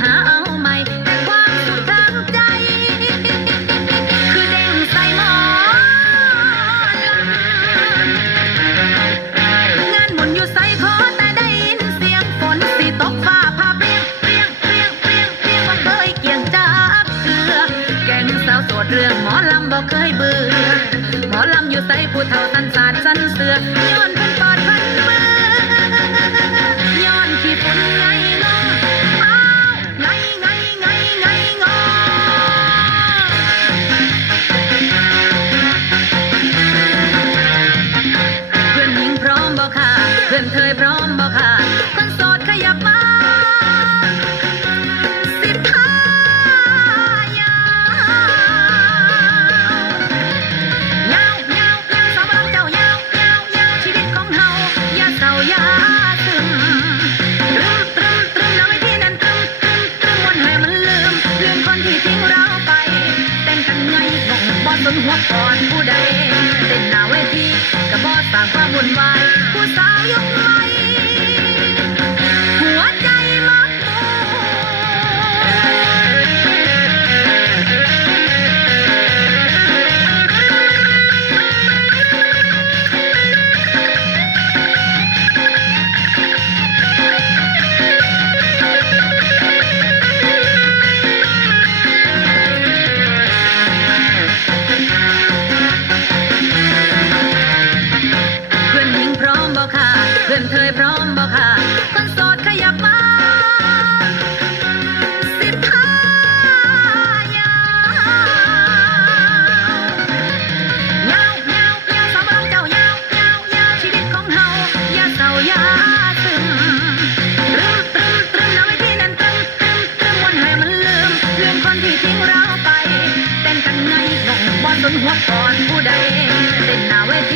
หาเอาใหม่ความสุขงใจ คือเด้งใส่หมอนงานหมุนอยู่ใส่คอแต่ได้ยินเสียงฝนสีตกฟ้าพาเรียงเรียงเรียงเรียงเรียงบ่เคยเกี่ยงจับเกลือ แกงสาวโสดเรื่องหมอลำบ่เคยเบื่อหมอลำอยู่ใส่ผู้เฒ่าสันสาดสันเสือย้อน พื่อนเธยพร้อมบ่ค่ะ คนโสดขยับมาสิบห้ายาวยาวยาวยาวสาวเราเจ้ายาวยาวยาวชีวิตของเฮาอย่าเศร้าอย่าซึมตรึมตรึมตรึมแล้วไอ้ที่นั่นตรึมตรึมตรึมวันให้มันลืมลืมคนที่ทิ้งเราไปเต้นกันไงงงบอสนหัวก่อนผู้ใดเต้นหน้าเวทีกับบอสสร้างความวุ่นวายผู้สาวยุคใหม่หัว กันไงงงบอสนหัวก่อนผู้ใดเต้นหน้าเวที